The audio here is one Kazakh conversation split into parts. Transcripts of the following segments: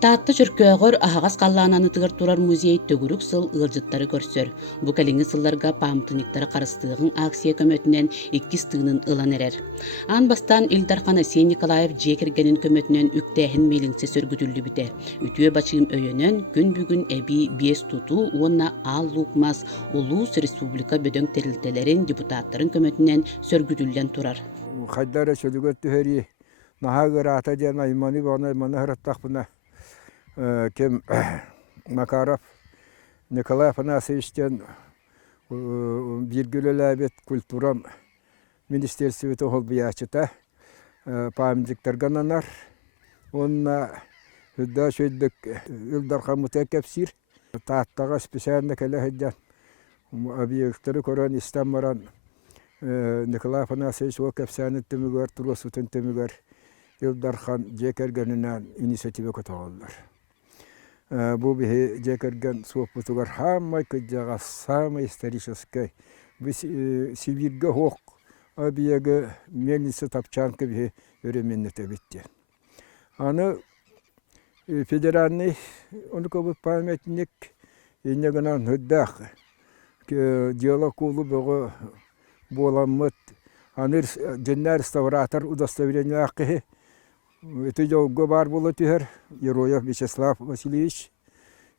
Таатта чүркөөгөр аһагас қаллаананытыгар турар музей төгүрүк сыл ылжыттары көрсөр. Бу калиңи сылларга памтыныктары карыстыгын акция көмөтүнөн 2 тыынын ылан эрер. Ан бастан Илдархан Асен Николаев жекергенин көмөтүнөн үктээхин мейлиңсе сөргүтүлдү бите. Үтүө бачыым өйөнөн күн бүгүн эби 5 туту уонна ал лукмас улус республика бөдөң терилтелерин депутаттарын көмөтүнөн сөргүтүлден турар. Хайдара сөлүгөттү хери нахагыр ата жана иманы бана манахраттакпына кем Макаров Николай Афанасьевичтен биргүлөләбет культурам министерството холбиячыта памятниктаргананар онна хүдда шөйдік Илдархан Мутакапсир тааттага специально кэлэхэдден объекттары көрөн истамаран Николай Афанасьевич о капсаны темигер туросутун темигер Илдархан жекергенинен инициатива көтөгөлдөр. Бу бихи жекерген суоппутугар хаммай кыджага самый исторический Сибирге хок абияга мельница тапчанка бихи өременнете битти. Аны федеральный онуковый памятник иннегенан хөддах диалог кулу бого боламмыт аныр женнер реставратор удостоверение акы это жолго бар болу түйер Ероев Вячеслав Васильевич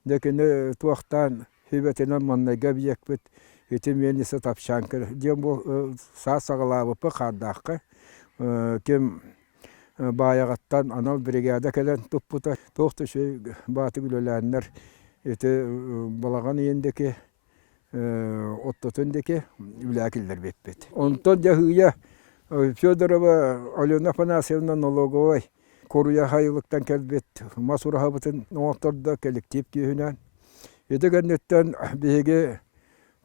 декені туақтан хебетенен маннайга биекпет эти мельница тапчанка дем бұл сағалабыпы қардақы кем баяғаттан анал бригада келен тұппыта тоқты шөй баты күлеләнлер эти балаған ендеке оттотындеке үләкілдер беппет. Онтон жахыя Федорова Алена Афанасьевна налоговой коруя хайылыктан келбет масура хабытын оңторда коллектив күйінен. Едігеннеттен беге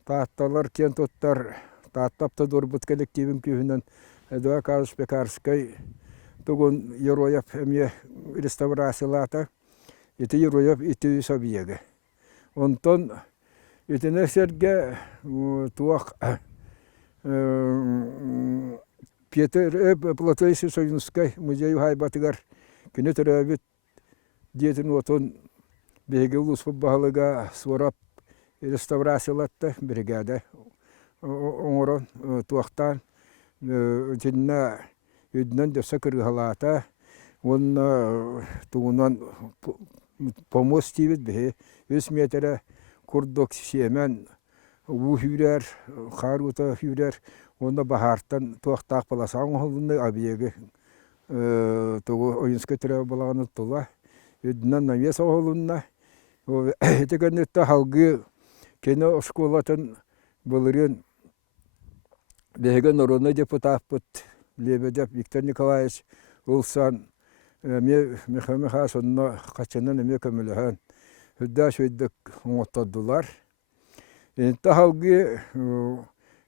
таатталар кентоттар тааттапта дорбут коллективин күйінен Эдуа Карлович Пекарский тугун Ероев эме реставрациялата эти Ероев ити собиеге. Онтон итинесерге туақ Петр Платойский Союзской музею хайбатыгар күні түрәбіт детін отын беге улус бағылыға сорап реставрациялатты бригада оңырын туақтан тінна үдінен дөсі кірғалата онына туғынан помос тейбіт бе 3 метрі курдок семен у хүрер харута хүрер онда бахартан туақтақ баласаң олынды абиеге тугу ойынсқа түрі балағаны тұла үдінен намес олынна етігенетті халғы кені школатын бұлырын беген орына депутат бұт лебедеп Виктор Николаевич ұлсан меха сонына қачынан әме көміліған хүдда шөйдік оңоттадылар. Энті халғы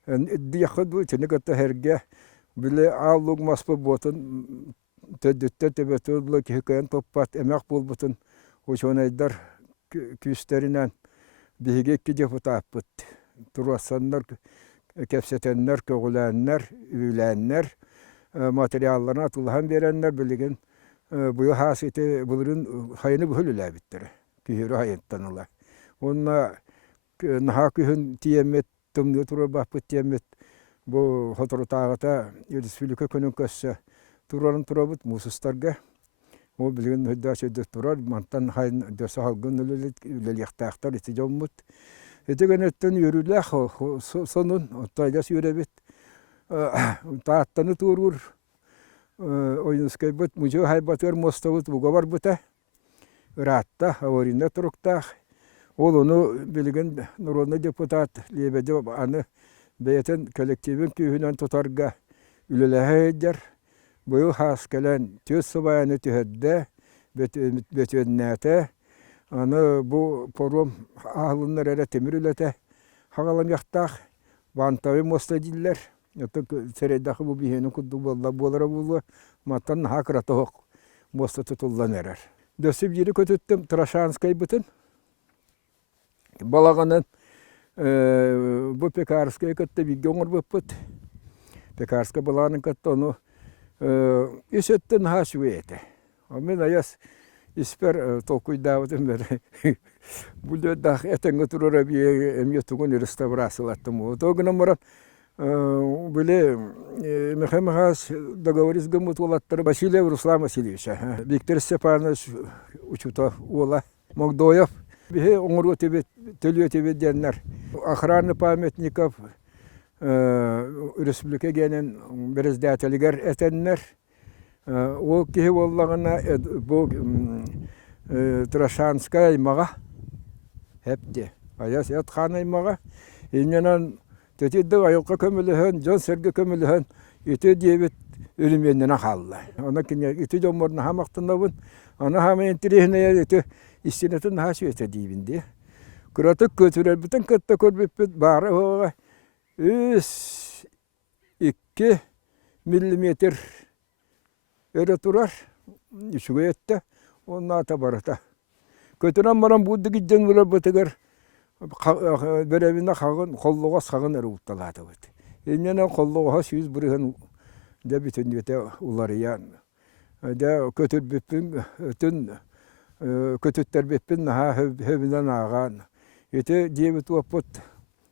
дияқыды тенекетті herge bile ağlıq masbı botun töddütte tebetüdlü kihikayan toppat emek bol botun uçonaydar küsterinen bihigek ki deputat turasanlar kepsetenler kögülenler üylenler materyallarına atılhan verenler bilgin bu hasiti bulurun hayını bölüler bittir kühürü hayattanılar onna naha kühün tiyemet tımlı turur bahpıt tiyemet bu fotoğrafta Reспублика könün kösse turarın turabıt musustarga o bilgin hüddaşıdı turar mantan hayın döse halgın üleliyaktaaktar itijomut etegenetten yürürler sonun otaylas yürübet taattanı turur oyunskaybat mujo haybatır mostavut bugavar buta ratta havarinde turukta onu bilgin nuronu deputat lebede anı beyten kolektivin kühünen tutarga üleleheyder bu has gelen tüz subayanı tühedde betünnete anı bu program ağlınlar ere temir ülete hagalam yaktak vantavi mostadiller yatık seredakı bu biheni kuddu bolla bolara bulu matan hakrata hok mosta tutullan erer dösüp yeri kötüttüm Traşanskay bütün balağının bu Pekarskaya katta bir göngür bıpıt. Pekarska balağının katta onu üsetten haşviyete. Amin ayas испер толкуйдабытым бер. Бұл дах этенге турара бие эмге тугун реставрациялаттым. Отогына мурат были мехамахас договорис гамут улаттар Васильев Руслан Васильевич, Виктор Степанович учута ула Магдоев, бихе оңыру тебе төлөө тебе деннер. Охрана памятников республика генен берездателигер этеннер. Ол кихи боллагана бу Трашанская аймага хепте. Аяс ятхана аймага. Инненан Төтедді айылға көміліхін, жон сәрге көміліхін, еті дебет өліменнен ақалла. Она кене еті жоморына хамақтынабын, ана хамайын тірехіне еті істенетін хашу еті дейбінде. Күратық көтірер бүтін көтті көрбеппет бары оға 2 миллиметр өрі тұрар, үшіге етті, оның ата барыта. Көтірен маран бұдды гидден бұлар бұтығыр, беребине хагын коллуга сагын эрутталады бит. Эннен коллуга сүйүз бүрген дебитен бете уларыян. Да көтөр биппин өтүн көтөттөр биппин ха хөбүнөн аган. Эте дебит опот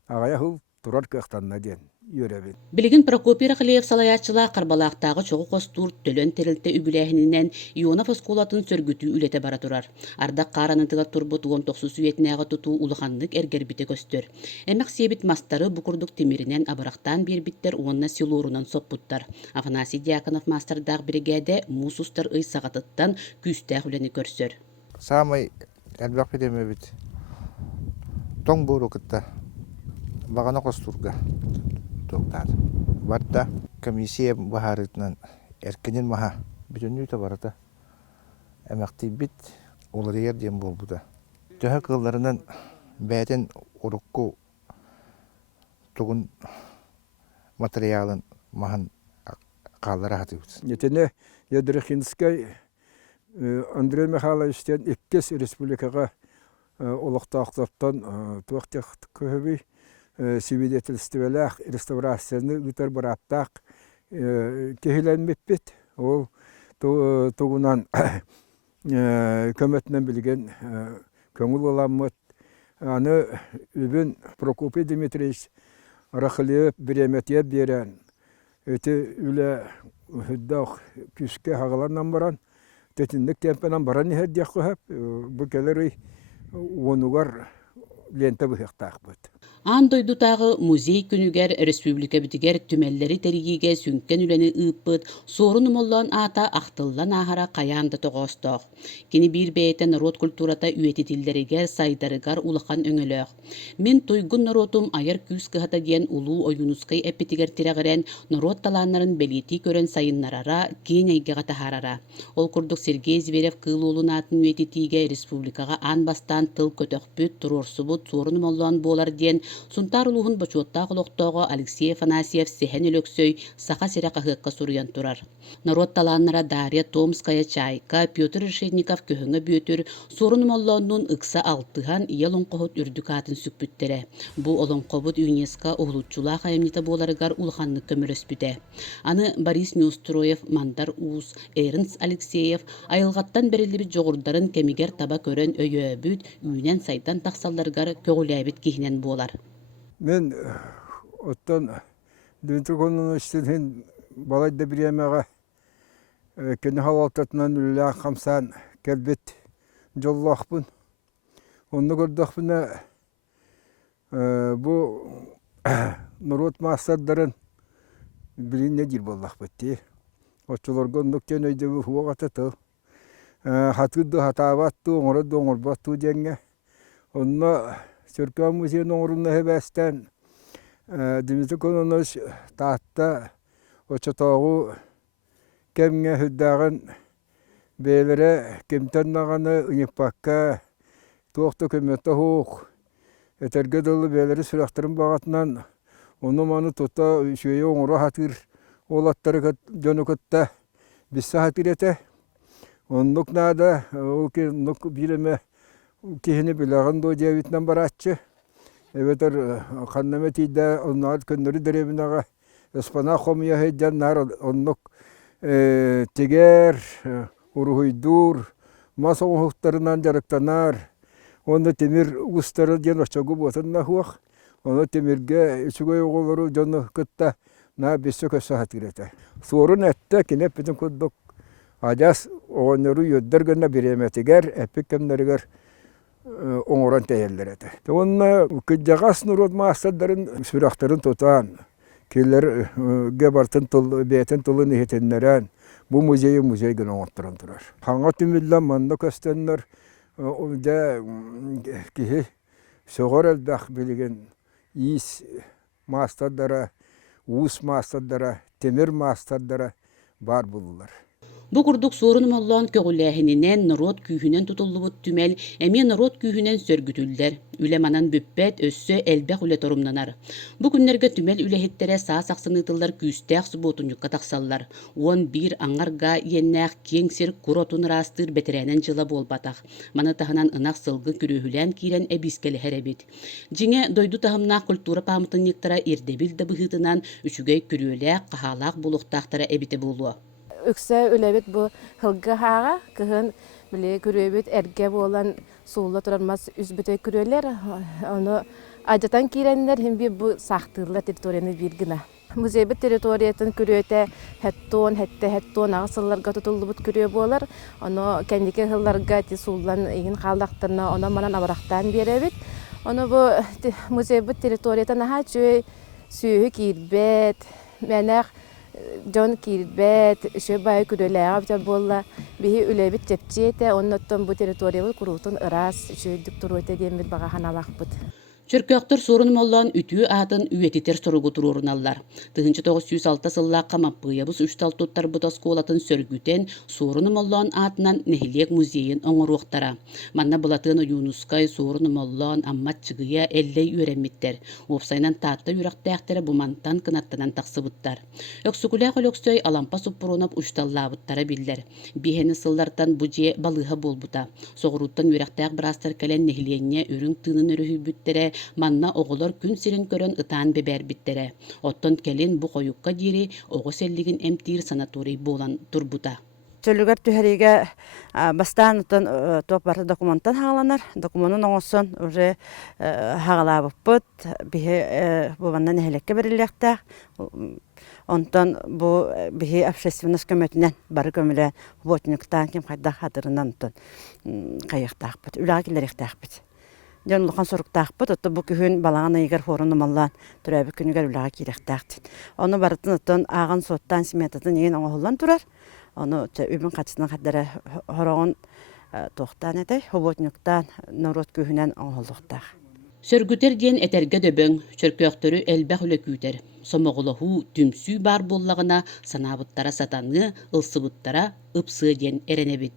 агая хул турар кыктанна ден. Билигин Прокопий Рахилеев салаяччыла Карбалактагы чогу костур төлөн терилте үбүлэхининен Ионов осколатын сөргүтүү үлете бара турар. Ардак каранытыга турбут 19 сүйетинега тутуу улаханнык эргербите көстөр. Эмек себит мастары букурдук тимиринен абырактан бербиттер уонна силуурунан соппуттар. Афанасий Дьяконов мастердаг бригade мусустар ый сагатыттан күстэх үлени көрсөр. Самый элбак бит. Тоң бору кытта. Багана костурга. Барда комиссия бахарытынан эркенен маха бүтүнүйтө барата. Эмекти бит олар дем болбуда. Төһө кылларынан бәтен урукку тугун материалын махан калдыра хатыбыз. Нетене Ядрахинскай Андрей Михайловичтен 2 республикага олоқтақтаптан туақтақ көбей свидетельствелах реставрацияны үтер бараттақ кехиленмеппет. Ол тугунан көмөтінен білген көңіл оламыт. Аны үбін Прокопий Дмитриевич Рахилеев биреметия берен. Өте үлі хүддақ күске хағаларынан баран. Төтіндік темпенан баран ехеддек қөп. Бұл келері онуғар лента бұхықтақ бұд. Ан дойдутағы музей күнігер республика бітігер түмеллері тәрігеге сүнкен үлені ұппыд, сорын умоллан ата ақтыллан ахара қаянды тоғыстық. Кені бір бәйтен народ культурата үйететілдерігер сайдарыгар улақан өңіліғ. Мен тойгун народум айар күс кыхата ден улу ойынускай әппетігер тирағырен народ таланларын белети көрен сайыннарара кен айгеға тахарара. Ол күрдік Сергей Зверев кыл олын атын үйететіге республикаға ан бастан тыл көтөкпүт турорсубут сорын умоллан болар ден Сунтар улуғын бачуоттағы лоқтоғы Алексей Афанасьев сехен өлөксөй сақа сираққа хыққа суруян турар. Народ таланнара Дарья Томская Чайка, Петр Решетников көһіңі бүйетір, сорын моллоннун ықса алтыған ел онқоғыт үрдік атын сүкпүттері. Бұ олонқобыт ЮНЕСКО оғылутчула қайымнита боларыгар улханны көміріспіде. Аны Борис Неустроев, Мандар Уус, Эрнст Алексеев, айылғаттан берілі біт жоғырдарын кемигер таба көрен өйөбіт, үйнен сайдан тақсаларыгар көгіләбіт кейінен болар. Мен оттан дүнтүгөнүн үстүнен балайда биремега кene халалтатынан үллә хамсан келбет жоллахпын. Онны көрдөхпүнө бу народ массадарын билине дир боллахпытты. Очолорго нөктөн өйдөгү хуагататы. Хатыды хатабатту, оңорду оңорбатту деңге. Онны Сөркөн музейін оңырынна хебәстен Дмитрий Кононович таатта очотоғу кемге хүддағын бейлері кемтеннағаны ұнеппаққа тоқты көмметті хуқ. Әтерге дылы бейлері сүрақтырын бағатынан оны маны тұтта үшөйе оңыры хатыр олаттары жөні көтті бісі хатыр еті. Онлық нада, онлық биреме кихини билagın do jevitden baratçı. Eveter kanname tide onlar köndürü derebinaga espana khomiya hejan nar onluk tiger uruhuydur Masa oğuklarından jarıktanar. Onu temir ustaları diyen oçağı boğazına huak. Onu temirge üçüge oğulları canı kıtta na besi köşe girete. Sorun ette kine bizim kudduk. Ajas onları yöddergene bir emetiger, epik kemleriger oğuran teyirler ete. Onunla kıcağas nurut masadların süraktarın tutan. Killer gebartın tıl, beytin tılı nihetenleren. Bu müzeyi gün oğutturan durar. Hangi tümülle manna köstenler da kihi soğur elbaq bilgin is mastadara, us mastadara, temir mastadara bar bulurlar. Bu kurduk sorun mollon kögülähininen narot kүйhünен tutulubut tümel, emi narot kүйhünен sörgütüller. Ülemanan büppet össö elbэх üle torumlanar. Bu günlerge tümel ülehittere sağ saksınıtıllar küstääk subotunjukka taksallar. 11 aňarga yennäk keňsir kurotun rastır beterenen jyla bolbatak. Mana tahanan ınak sılgı kürühülän kiren ebiskeli herebit. Jiňe doydu tahımnak kultura pamıtınnyktara irdebil de bıhıtınan üçügey kürüläk qahalak buluqtaktara ebite bulu. Ökse ölebit bu hılgı hağa kıhın bile kürübüt erge bolan suğla turanmaz üzbüte kürüler onu acatan kirenler hem bir bu sahtırla teritoriyanı bilgine. Muzeybet teritoriyatın kürüete hetton ağısıllarga tutulubut kürüye bolar onu kendiki hıllarga ti suğlan egin kaldaktarına ona manan abaraktan berebit. Onu bu muzeybet teritoriyatın aha çöy süyü kirbet menek John Kirbet, şöbay kürüler abca bolla bihi ülebit cepçiyete onnottun bu teritoriyal kurutun ıras şöydük turuete demir baga hana bakbıt. Çörköktör sorun mollan ütüğü atın üetiter sorugu tururunallar. Tıhınçı 906 sılla kamappıyabız üçtal tuttar butas kolatın sörgüten sorun mollan atынан nehiliyek muzeyin oңuruqtara. Manna bulatın Yunuskay sorun mollan ammat çıgıya elley üremitler. Opsaynan tatta yürektäkteri bumantan kınattanan taksıbıttar. Öksükülä kolöksöy alampa supurunap uçtallabıttara biller. Biheni sıllardan buje balıha bolbuta. Soğuruttan yürektäk brastar kelen nehiliyenye ürün tığının örühübüttere manna oğular gün sirin körön ıtan beber bittere. Otton kelin bu koyukka diri oğu selligin emtir sanatori bolan turbuta. Çölüger tüherige bastan topar dokumentan hağlanar. Dokumentin oğusun ure hağlabıpıt. Bihi bu vandan ehlekke berilekte. Ondan bu bihi общественность kömötünden barı kömülen botnuktan kim kayda hatırından kayıqtaqbıt. Ülagileriqtaqbıt. Janulukan soruktaqbıt. Otta bu kühün balağın eger forunu mallan türäbi küniger ulaga kireqtaqtın. Onu barıtın ottan ağın sottan simetatın egen oğullan turar. Onu übün kaçısından kaddara horoğun toqtan edey. Hobotnuktan norot kühünen oğulluqtaq. Sörgüter diyen eterge döböň, çörköktörü elbэх üleküter. Somoğulahu tümsü bar bollagına sanabıttara satanı, ılsıbıttara ıpsı diyen erenebit.